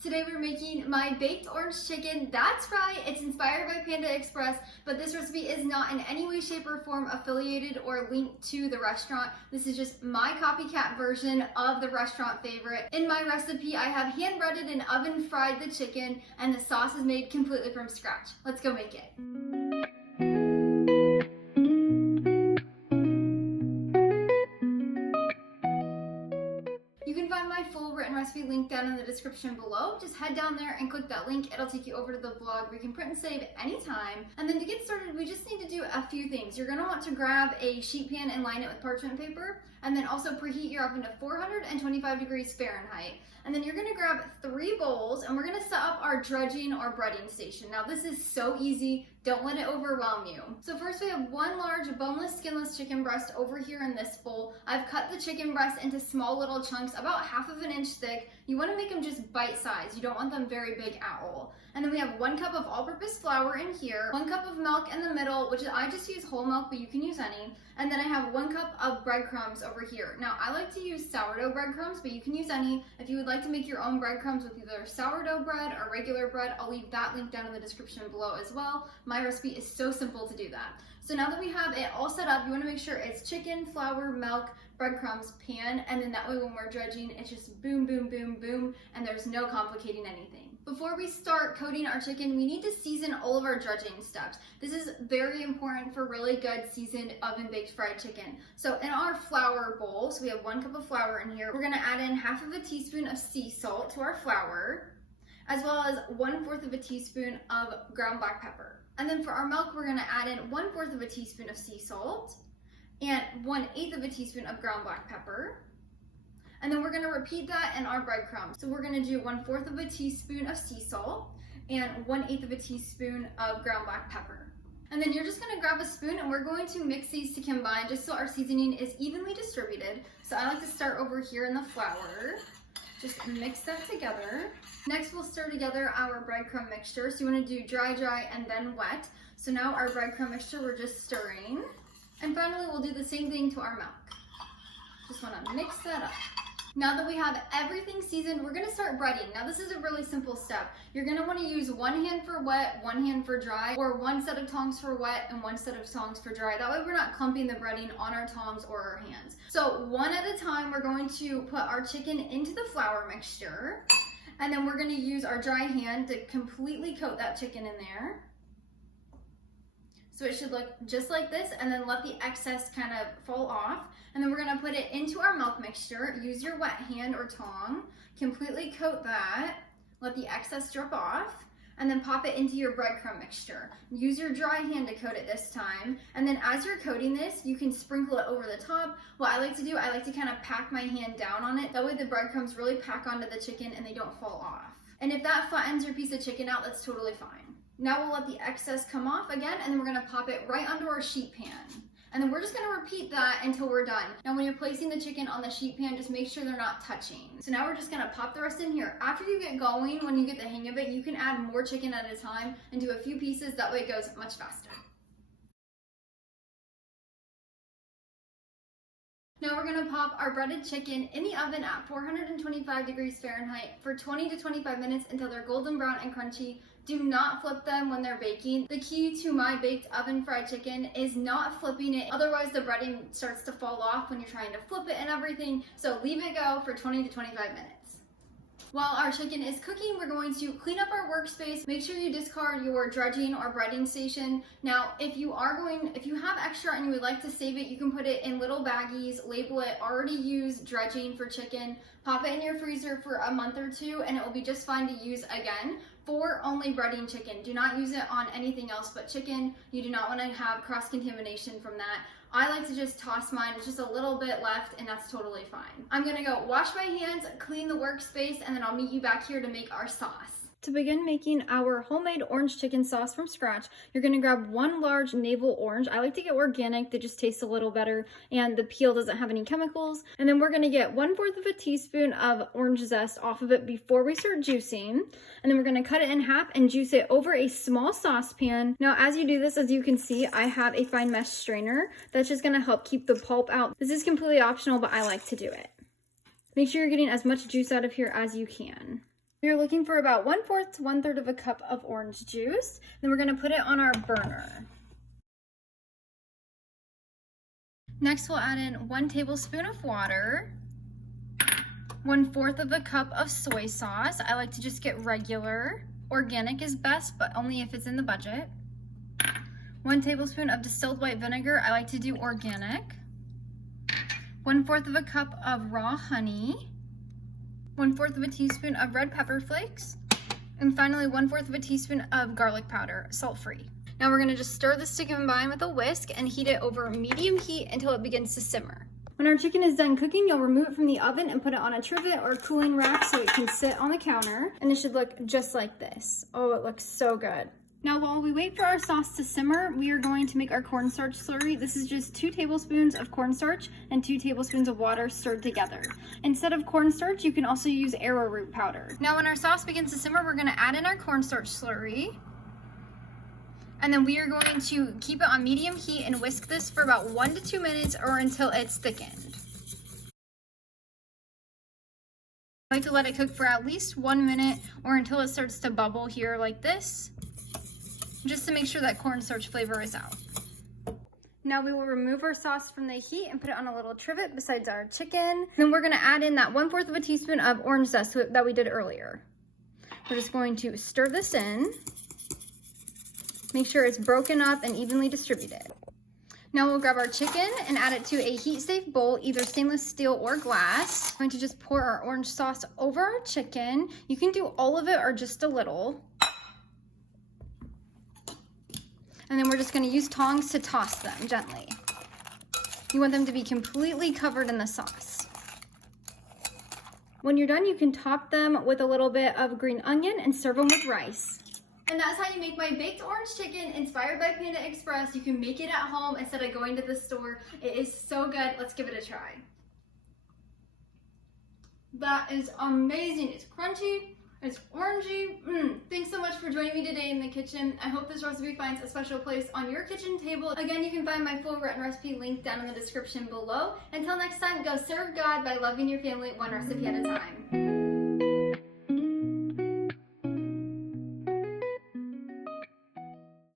Today we're making my baked orange chicken. That's right, it's inspired by Panda Express, but this recipe is not in any way, shape, or form affiliated or linked to the restaurant. This is just my copycat version of the restaurant favorite. In my recipe, I have hand breaded and oven fried the chicken, and the sauce is made completely from scratch. Let's go make it. You can find my full written recipe link down in the description below. Just head down there and click that link. It'll take you over to the blog where you can print and save anytime. And then to get started, we just need to do a few things. You're gonna want to grab a sheet pan and line it with parchment paper, and then also preheat your oven to 425 degrees Fahrenheit. And then you're gonna grab 3 bowls, and we're gonna set up our dredging or breading station. Now this is so easy, don't let it overwhelm you. So first we have 1 large boneless, skinless chicken breast over here in this bowl. I've cut the chicken breast into small little chunks, about 1/2 inch thick. You wanna make them just bite-sized. You don't want them very big at all. And then we have 1 cup of all-purpose flour in here, 1 cup of milk in the middle, which I just use whole milk, but you can use any. And then I have 1 cup of breadcrumbs over here. Now I like to use sourdough breadcrumbs, but you can use any. If you would like to make your own breadcrumbs with either sourdough bread or regular bread, I'll leave that link down in the description below as well. My recipe is so simple to do that. So now that we have it all set up, you wanna make sure it's chicken, flour, milk, breadcrumbs, pan, and then that way when we're dredging, it's just boom, boom, boom, boom, and there's no complicating anything. Before we start coating our chicken, we need to season all of our dredging steps. This is very important for really good seasoned oven-baked fried chicken. So in our flour bowl, so we have 1 cup of flour in here, we're gonna add in 1/2 teaspoon of sea salt to our flour, as well as 1/4 teaspoon of ground black pepper. And then for our milk, we're gonna add in 1/4 teaspoon of sea salt and 1/8 teaspoon of ground black pepper. And then we're gonna repeat that in our breadcrumbs. So we're gonna do 1/4 teaspoon of sea salt and 1/8 teaspoon of ground black pepper. And then you're just gonna grab a spoon and we're going to mix these to combine just so our seasoning is evenly distributed. So I like to start over here in the flour. Just mix that together. Next, we'll stir together our breadcrumb mixture. So you wanna do dry, and then wet. So now our breadcrumb mixture, we're just stirring. And finally, we'll do the same thing to our milk. Just wanna mix that up. Now that we have everything seasoned, we're gonna start breading. Now this is a really simple step. You're gonna wanna use 1 hand for wet, 1 hand for dry, or 1 set of tongs for wet and 1 set of tongs for dry. That way we're not clumping the breading on our tongs or our hands. So 1 at a time, we're going to put our chicken into the flour mixture, and then we're gonna use our dry hand to completely coat that chicken in there. So it should look just like this, and then let the excess kind of fall off. And then we're gonna put it into our milk mixture. Use your wet hand or tong, completely coat that, let the excess drip off, and then pop it into your breadcrumb mixture. Use your dry hand to coat it this time. And then as you're coating this, you can sprinkle it over the top. What I like to do, I like to kind of pack my hand down on it. That way the breadcrumbs really pack onto the chicken and they don't fall off. And if that flattens your piece of chicken out, that's totally fine. Now we'll let the excess come off again, and then we're gonna pop it right onto our sheet pan. And then we're just gonna repeat that until we're done. Now when you're placing the chicken on the sheet pan, just make sure they're not touching. So now we're just gonna pop the rest in here. After you get going, when you get the hang of it, you can add more chicken at a time and do a few pieces. That way it goes much faster. Now we're gonna pop our breaded chicken in the oven at 425 degrees Fahrenheit for 20 to 25 minutes until they're golden brown and crunchy. Do not flip them when they're baking. The key to my baked oven fried chicken is not flipping it, otherwise the breading starts to fall off when you're trying to flip it and everything. So leave it go for 20 to 25 minutes. While our chicken is cooking, we're going to clean up our workspace. Make sure you discard your dredging or breading station. Now, if you have extra and you would like to save it, you can put it in little baggies, label it already used dredging for chicken, pop it in your freezer for a month or 2, and it will be just fine to use again for only breading chicken. Do not use it on anything else but chicken. You do not want to have cross-contamination from that. I like to just toss mine. It's just a little bit left, and that's totally fine. I'm gonna go wash my hands, clean the workspace, and then I'll meet you back here to make our sauce. To begin making our homemade orange chicken sauce from scratch, you're gonna grab 1 large navel orange. I like to get organic, that just tastes a little better, and the peel doesn't have any chemicals. And then we're gonna get 1/4 teaspoon of orange zest off of it before we start juicing. And then we're gonna cut it in half and juice it over a small saucepan. Now, as you do this, as you can see, I have a fine mesh strainer that's just gonna help keep the pulp out. This is completely optional, but I like to do it. Make sure you're getting as much juice out of here as you can. You're looking for about 1/4 to 1/3 of a cup of orange juice. Then we're gonna put it on our burner. Next, we'll add in 1 tablespoon of water, 1/4 of a cup of soy sauce. I like to just get regular. Organic is best, but only if it's in the budget. 1 tablespoon of distilled white vinegar. I like to do organic. 1/4 of a cup of raw honey. 1/4 of a teaspoon of red pepper flakes. And finally, 1/4 of a teaspoon of garlic powder, salt-free. Now we're gonna just stir this to combine with a whisk and heat it over medium heat until it begins to simmer. When our chicken is done cooking, you'll remove it from the oven and put it on a trivet or a cooling rack so it can sit on the counter. And it should look just like this. Oh, it looks so good. Now while we wait for our sauce to simmer, we are going to make our cornstarch slurry. This is just 2 tablespoons of cornstarch and 2 tablespoons of water stirred together. Instead of cornstarch, you can also use arrowroot powder. Now when our sauce begins to simmer, we're gonna add in our cornstarch slurry. And then we are going to keep it on medium heat and whisk this for about 1 to 2 minutes or until it's thickened. I like to let it cook for at least 1 minute or until it starts to bubble here like this, just to make sure that cornstarch flavor is out. Now we will remove our sauce from the heat and put it on a little trivet besides our chicken. Then we're gonna add in that 1/4 of a teaspoon of orange zest that we did earlier. We're just going to stir this in. Make sure it's broken up and evenly distributed. Now we'll grab our chicken and add it to a heat-safe bowl, either stainless steel or glass. I'm going to just pour our orange sauce over our chicken. You can do all of it or just a little. And then we're just gonna use tongs to toss them gently. You want them to be completely covered in the sauce. When you're done, you can top them with a little bit of green onion and serve them with rice. And that's how you make my baked orange chicken inspired by Panda Express. You can make it at home instead of going to the store. It is so good. Let's give it a try. That is amazing. It's crunchy. It's orangey. Thanks so much for joining me today in the kitchen. I hope this recipe finds a special place on your kitchen table. Again, you can find my full written recipe linked down in the description below. Until next time, go serve God by loving your family one recipe at a time.